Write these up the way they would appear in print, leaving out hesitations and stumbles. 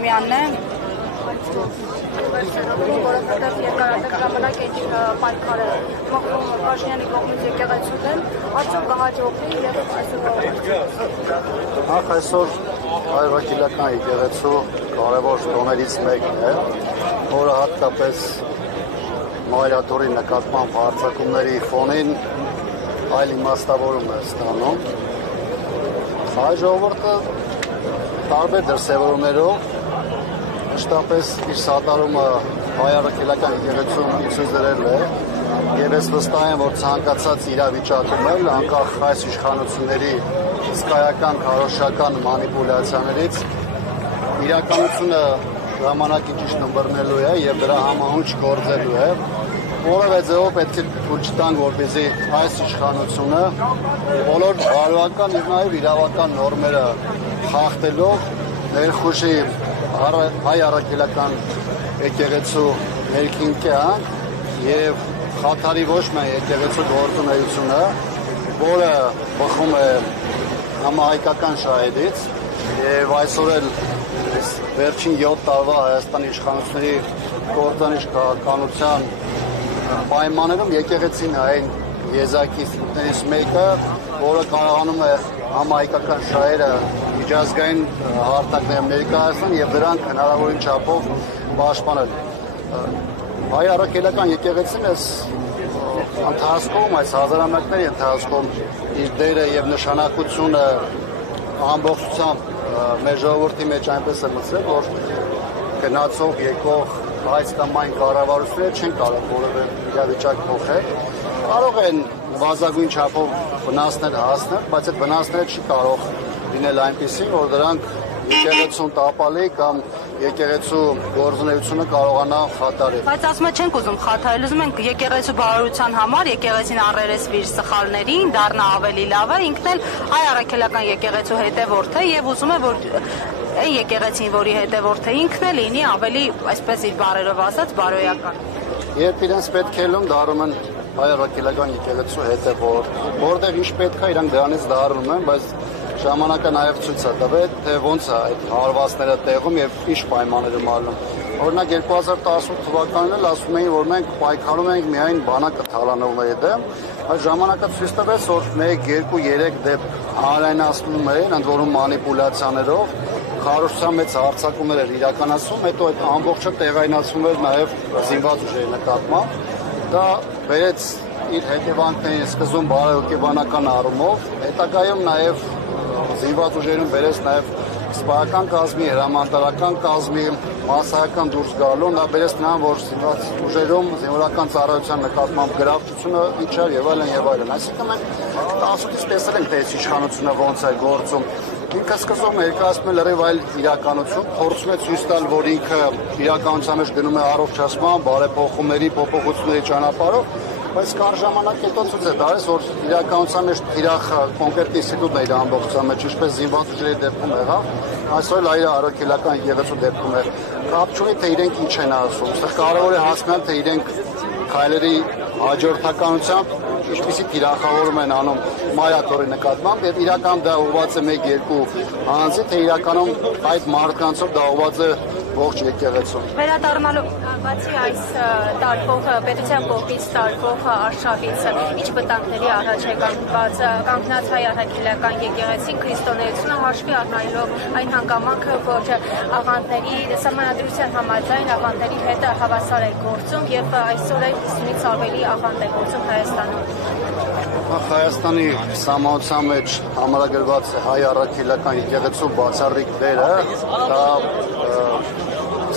Աբրահամյանն է։ Որովհետև երկարատև ժամանակ այդ պայքարը մղվում Փաշինյանի կողմից եկեղեցուն են, արդյոք կհաջողվի եւ այսօր հայրաքելական եկեղեցու կարևոր տոներից մեկն է, որը հատկապես Մայրաթորի նկատմամբ հարձակումների ֆոնին այլ իմաստավորում է ստանում։ Հայ ժողովուրդը տարբեր դրսևորումներով մշտապես իր սատարումը հայ առաքելական եկեղեցուն ցույց դրել է եւ ես վստահ եմ, որ ցանկացած իրավիճակում էլ անկախ այս իշխանությունների հսկայական քարոզչական մանիպուլյացիաներից իրականությունը ժամանակի ճիշտ ըմբռնելու է եւ դրա համահունչ գործելու է, որովհետեւ ձեւով պետք է թույլ չտանք, որպեսզի այս իշխանությունը բոլոր բարոյական եւ նաեւ իրավական նորմերը խախտելով ներխուժի հայ առաքելական եկեղեցու ներքին կյանք եւ խաթարի ոչ միայն եկեղեցու գործունեությունը, որը բխում է համահայկական շահերից եւ այսօր էլ վերջին 7 տարվա Հայաստանի իշխանությունների գործանիշ քաղաքականության պայմաններում եկեղեցին այն եզակիներից մեկը, որը կարողանում է համահայկական շահերը միջազգային հարթակներում ներկայացնել եւ դրանք հնարավորին չափով պաշտպանել։ Հայ առաքելական եկեղեցին այս ընթացքում, այս հազարամյակների ընթացքում իր դերը եւ նշանակությունը ամբողջությամբ մեր ժողովրդի մեջ այնպես է մտցրել, որ գնացող եկող այս կամ այն կառավարությունները չեն կարող որևէ իրավիճակ փոխել։ Կարող են նվազագույն չափով վնասներ հասնել, բայց այդ վնասները չի կարող լինել այնպիսին, որ դրանք եկեղեցուն տապալի կամ եկեղեցու գործունեությունը կարողանա խաթարել։ Բայց ասում եք չենք ուզում խաթարել, ուզում ենք եկեղեցու բարօրության համար եկեղեցին առերեսվի իր սխալներին, դառնա ավելի լավը, ինքն էլ հայ առաքելական եկեղեցու հետևորդ է եւ ուզում է, որ այն եկեղեցին, որի հետևորդ է, ինքն է լինի ավելի, այսպես իր բառերով ասած, բարոյական։ Երբ իրենց պետք է լում դառնում են հայ առաքելական եկեղեցու հետևորդ, որտեղ ինչ պետք է իրանք դրանից դառնում են, բայց ժամանակը նաև ցույց է տվել, թե ոնց է այդ հարվածները տեղում եւ ինչ պայմաններում ալնում։ Օրինակ 2018 թվականին էլ ասում էին, որ մենք պայքարում ենք միայն բանակը թալանողների դեմ, բայց ժամանակը ցույց տվեց, որ 1, 2, 3 դեպք հանրայնացնում էին, ընդ որում մանիպուլյացիաներով, քարոզչության մեծ հարձակումներ էր իրականացում, հետո այդ ամբողջը տեղայնացվում էր նաև զինված ուժերի նկատմամբ։ Դա վերեց իր հետևանքներին սկզբում բարոյական առումով, հետագայում նաև զինված ուժերում վերեց նաև սպայական կազմի, հրամանատարական կազմի, մասսայական դուրս գալու, նա վերեց նրան, որ զինված ուժերում զինվորական ծառայության նկատմամբ գրավչությունը ինչ էր եւ այլն եւ այլն։ Այսինքն մենք 18-ից տեսել ենք, թե այս իշխանությունը ոնց է գործում։ Ինքը սկզբում ներկայացնում է լրիվ այլ իրականություն, փորձում է ցույց տալ, որ ինքը իրականության մեջ գնում է առողջացման, բարեփոխումների, փոփոխությունների ճանապարհով, բայց կար ժամանակ հետո ցույց է տալիս, որ իրականության մեջ թիրախ կոնկրետ ինստիտուտն է իր ամբողջության մեջ, ինչպես զինված ուժերի դեպքում եղավ, այսօր այլ առաքելական եկեղեցու դեպքում է։ Կապ չունի, թե իրենք ինչ են ասում, սա կարևոր է հասկանալ, թե իրենք քայլերի հաջորդականությամբ ինչպիսի թիրախավորում են անում Մայրաթորի նկատմամբ եւ իրական դա ուղղված է 1-2 անձի, թե իրականում այդ մարդկանցով դա ուղղված է ողջ եկեղեցուն։ Վերադառնալով բացի այս տարվող պետության կողմից տարվող արշավից, ինչ վտանգների առաջ է կանգնած հայ առաքելական եկեղեցին քրիստոնեությունը հաշվի առնելով այն հանգամանքը, որ աղանդների սահմանադրության համաձայն աղանդների հետ հավասար է գործում եւ այսօր է 50-ից ավելի աղանդ է գործում Հայաստանում։ Հայաստանի սահմանության մեջ համարագրված է հայ առաքելական եկեղեցու բացառիկ դերը, դա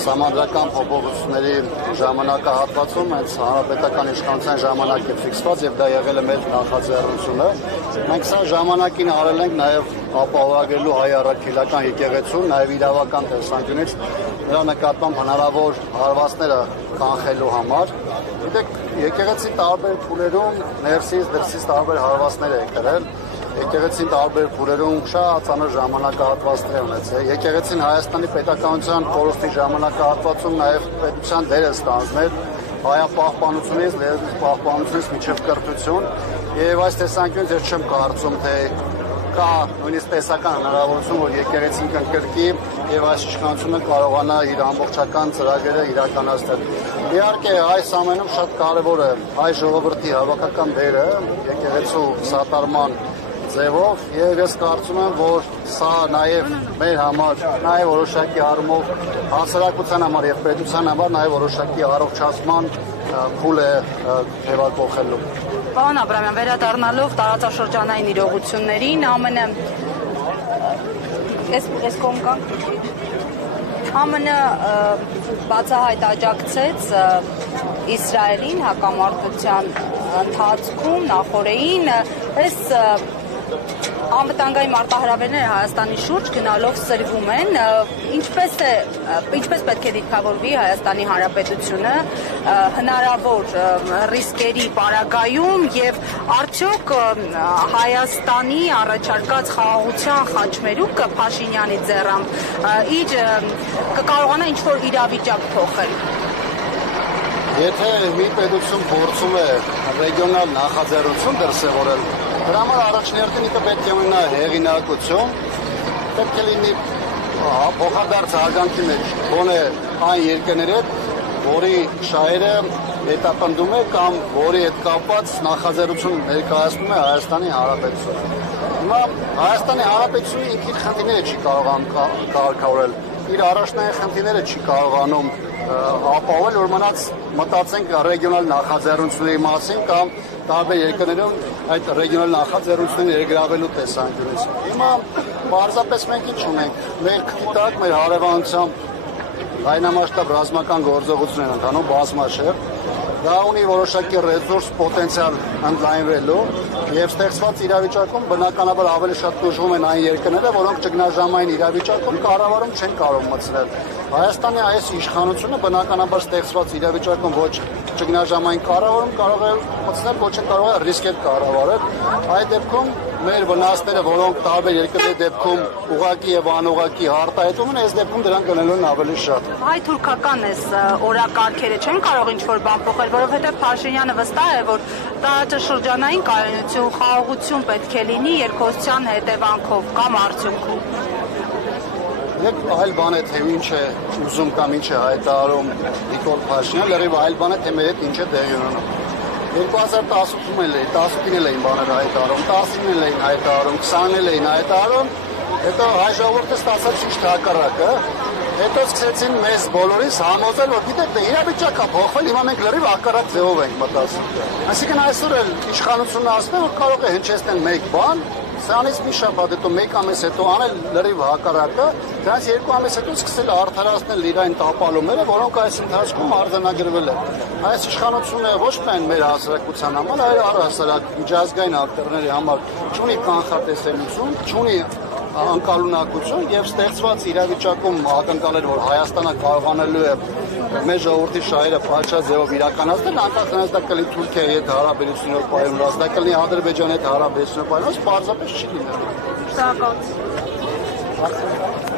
սահմանադրական փոփոխությունների ժամանակահատվածում հենց հանրապետական իշխանության ժամանակ է ֆիքսված եւ դա եղել է մեր նախաձեռնությունը։ Մենք սա ժամանակին արել ենք նաեւ ապահովագրելու հայ առաքելական եկեղեցուն, նաեւ իրավական տեսանկյունից նրա նկատմամբ հնարավոր հարվածները կանխելու համար։ Գիտեք, եկեղեցի տարբեր փուլերում ներսից դրսից տարբեր հարվածներ է կրել։ Եկեղեցին տարբեր փուլերում շատ ծանր ժամանակահատվածներ ունեցել։ Եկեղեցին Հայաստանի պետականության կորստի ժամանակահատվածում նաև պետության դեր է ստանձնել հայապահպանությունից, լեզվի պահպանությունից մինչև կրթություն։ Եվ այս տեսանկյունից ես չեմ կարծում, թե կա նույնիսկ տեսական հնարավորություն, որ եկեղեցին կընկրկի եւ այս իշխանությունը կարողանա իր ամբողջական ծրագրերը իրականացնել։ Իհարկե, այս ամենում շատ կարևոր է հայ ժողովրդի հավաքական դերը եկեղեցու սատարման ձևով եւ ես կարծում եմ, որ սա նաեւ մեր համար, նաեւ որոշակի առումով հասարակության համար եւ պետության համար նաեւ որոշակի առողջացման փուլ է ձևակողելու։ Պարոն Աբրամյան, վերադառնալով տարածաշրջանային իրողություններին, ԱՄՆ բացահայտ աջակցեց Իսրայելին հակամարտության ընթացքում նախորդին անվտանգային մարտահրավերները Հայաստանի շուրջ գնալով սրվում են, ինչպես պետք է դիտավորվի Հայաստանի Հանրապետությունը հնարավոր ռիսկերի պարագայում եւ արդյոք Հայաստանի առաջարկած խաղաղության խաչմերուկը Փաշինյանի ձեռամբ իր կկարողանա ինչ-որ իրավիճակ փոխել։ Եթե մի պետություն փորձում է ռեգիոնալ նախաձեռնություն դրսևորել, դրա համար առաջնորդին պետք է ունենա հեղինակություն, պետք է լինի փոխադարձ արգանքի մեջ գոնե այն երկրների հետ, որի շահերը հետապնդում է կամ որի հետ կապված նախաձեռնություն ներկայացնում է Հայաստանի Հանրապետությունը։ Հիմա Հայաստանի Հանրապետությունը ինքն իր խնդիրները չի կարողանում կարգավորել, իր առաջնային խնդիրները չի կարողանում ապահովել, որ մնաց մտածենք ռեգիոնալ նախաձեռնությունների մասին կամ տարբեր երկրներում այդ ռեգիոնալ նախաձեռնությունները ներգրավելու տեսանկյունից։ Հիմա պարզապես մենք ինչ ունենք, մեր քթի տակ, մեր հարևանությամբ լայնամասշտաբ ռազմական գործողություններ են ընթանում բազմաշերտ, դա ունի որոշակի ռեսուրս պոտենցիալ ընդլայնվելու եւ ստեղծված իրավիճակում բնականաբար ավելի շատ դժվում են այն երկրները, որոնք ճգնաժամային իրավիճակում կառավարում չեն կարող մտցնել։ Հայաստանի այս իշխանությունը բնականաբար ստեղծված իրավիճակում ոչ ճգնաժամային կառավարում կարող է մտցնել, ոչ է կարող է ռիսկեր կառավարել։ Այդ դեպքում մեր վնասները, որոնք տարբեր երկրների դեպքում ուղղակի եւ անուղղակի արտահայտում են, այս դեպքում դրանք գնելու են ավելի շատ։ Հայ-թուրքական օրակարգերը չեն կարող ինչ-որ բան փոխել, որովհետեւ Փաշինյանը վստահ է, որ տարածաշրջանային կայունություն, խաղաղություն պետք է լինի երկխոսության հետևանքով կամ արդյունքում։ Եվ այլ բան է, թե ինչ է ուզում կամ ինչ է հայտարարում Նիկոլ Փաշինյանը, լրիվ այլ բան է, թե մեր հետ ինչ է տեղի ունենում։ 2018-ին էլ էին բաները հայտարարում, 19-ին էին հայտարարում, 20-ին էին հայտարարում, հետո հայ ժողովուրդը ստացավ ճիշտ հակառակը, հետո սկսեցին մեզ բոլորիս համոզել, որ գիտեք, իրավիճակը փոխվել, հիմա մենք լրիվ հակառակ ձևով ենք մտածում։ Այսինքն այսօր էլ իշխանությունը ասում է, որ կարող է հնչեցնել մեկ բան, սրանից մի շաբաթ հետո մեկ ամիս հետո անել լրիվ հակառակը, դրանց 2 ամիս հետո սկսել արդարացնել իր այն տապալումները, որոնք այս ընթացքում արձանագրվել են։ Այս իշխանությունը ոչ միայն մեր հասարակության համար, այլ առհասարակ միջազգային ակտորների համար չունի կանխատեսելիություն, չունի անկալունակություն եւ ստեղծված իրավիճակում ակնկալել, որ Հայաստանը կարողանալու է մեր ժողովրդի շահերը փոխած ձևով իրականացնել, անկախ նրանից դա կլինի Թուրքիայի հետ հարաբերություններ պայմանավորված, դա կլինի Ադրբեջանի հետ հարաբերություններ պայմանավորված, պարզապես չի լինելու։ Շնորհակալություն։